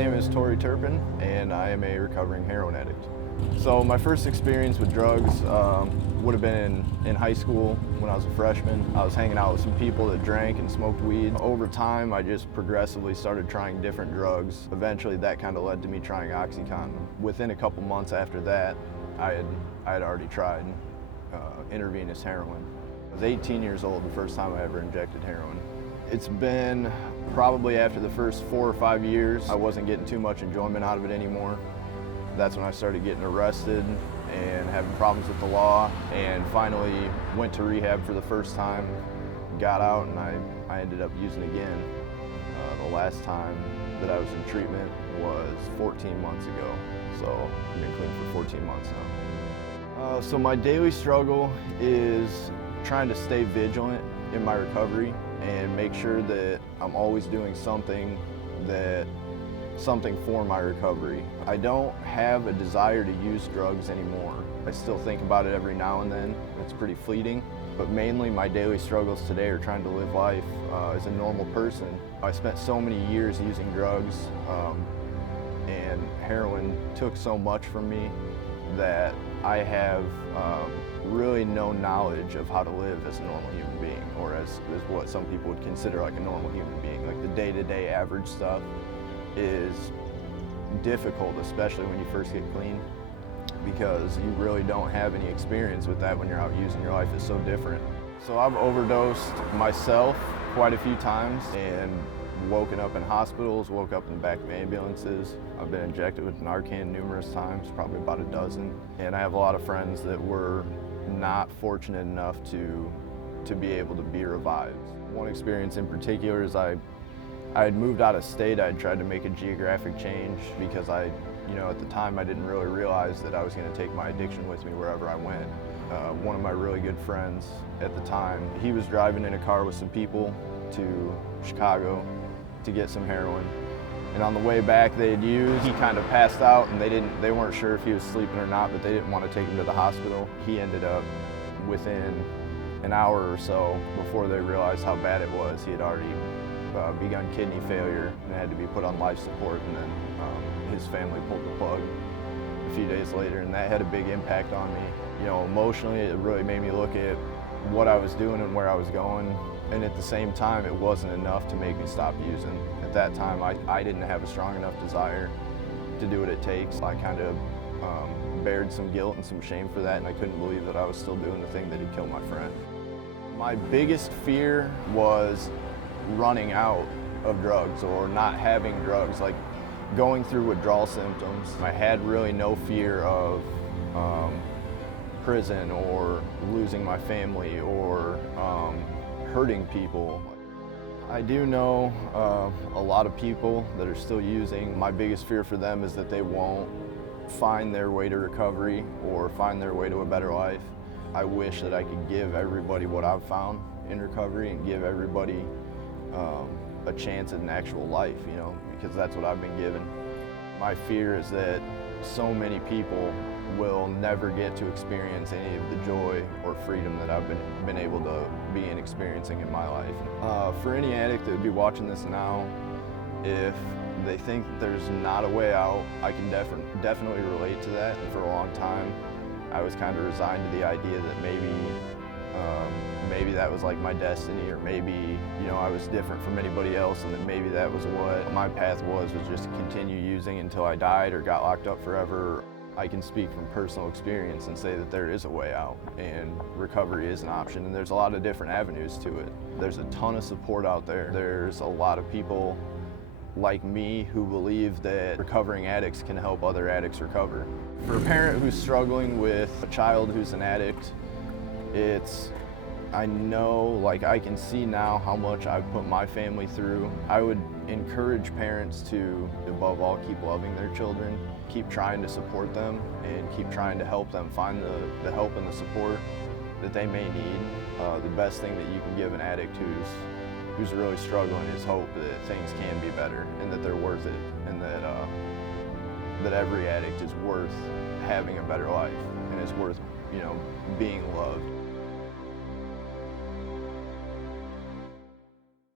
name is Tori Turpin, and I am a recovering heroin addict. So my first experience with drugs would have been in high school when I was a freshman. I was hanging out with some people that drank and smoked weed. Over time, I just progressively started trying different drugs. Eventually, that kind of led to me trying OxyContin. Within a couple months after that, I had already tried intravenous heroin. I was 18 years old the first time I ever injected heroin. It's been probably after the first 4 or 5 years, I wasn't getting too much enjoyment out of it anymore. That's when I started getting arrested and having problems with the law, and finally went to rehab for the first time, got out, and I ended up using again. The last time that I was in treatment was 14 months ago, so I've been clean for 14 months now. So my daily struggle is trying to stay vigilant in my recovery and make sure that I'm always doing something for my recovery. I don't have a desire to use drugs anymore. I still think about it every now and then. It's pretty fleeting, but mainly my daily struggles today are trying to live life as a normal person. I spent so many years using drugs, and heroin took so much from me that I have really no knowledge of how to live as a normal human being, or as what some people would consider like a normal human being. Like the day-to-day average stuff is difficult, especially when you first get clean, because you really don't have any experience with that when you're out using. Your life is so different. So I've overdosed myself quite a few times and woken up in hospitals, woke up in the back of ambulances. I've been injected with Narcan numerous times, probably about a dozen. And I have a lot of friends that were not fortunate enough to be able to be revived. One experience in particular is I had moved out of state. I had tried to make a geographic change because at the time I didn't really realize that I was going to take my addiction with me wherever I went. One of my really good friends at the time, he was driving in a car with some people to Chicago to get some heroin. And on the way back he kind of passed out, and they weren't sure if he was sleeping or not, but they didn't want to take him to the hospital. He ended up, within an hour or so before they realized how bad it was, he had already begun kidney failure and had to be put on life support, and then his family pulled the plug a few days later, and that had a big impact on me. Emotionally, it really made me look at what I was doing and where I was going, and at the same time, it wasn't enough to make me stop using. At that time, I didn't have a strong enough desire to do what it takes. I kind of bared some guilt and some shame for that, and I couldn't believe that I was still doing the thing that had killed my friend. My biggest fear was running out of drugs or not having drugs, like going through withdrawal symptoms. I had really no fear of prison or losing my family or hurting people. I do know a lot of people that are still using. My biggest fear for them is that they won't find their way to recovery or find their way to a better life. I wish that I could give everybody what I've found in recovery and give everybody a chance at an actual life, because that's what I've been given. My fear is that so many people will never get to experience any of the joy or freedom that I've been able to be experiencing in my life. For any addict that would be watching this now, if they think that there's not a way out, I can definitely relate to that. And for a long time, I was kind of resigned to the idea that maybe that was like my destiny, or maybe I was different from anybody else, and that maybe that was what my path was just to continue using until I died or got locked up forever. I can speak from personal experience and say that there is a way out, and recovery is an option, and there's a lot of different avenues to it. There's a ton of support out there. There's a lot of people like me who believe that recovering addicts can help other addicts recover. For a parent who's struggling with a child who's an addict, I know, I can see now how much I've put my family through. I would encourage parents to, above all, keep loving their children, keep trying to support them, and keep trying to help them find the help and the support that they may need. The best thing that you can give an addict who's really struggling is hope that things can be better, and that they're worth it, and that every addict is worth having a better life and is worth being loved.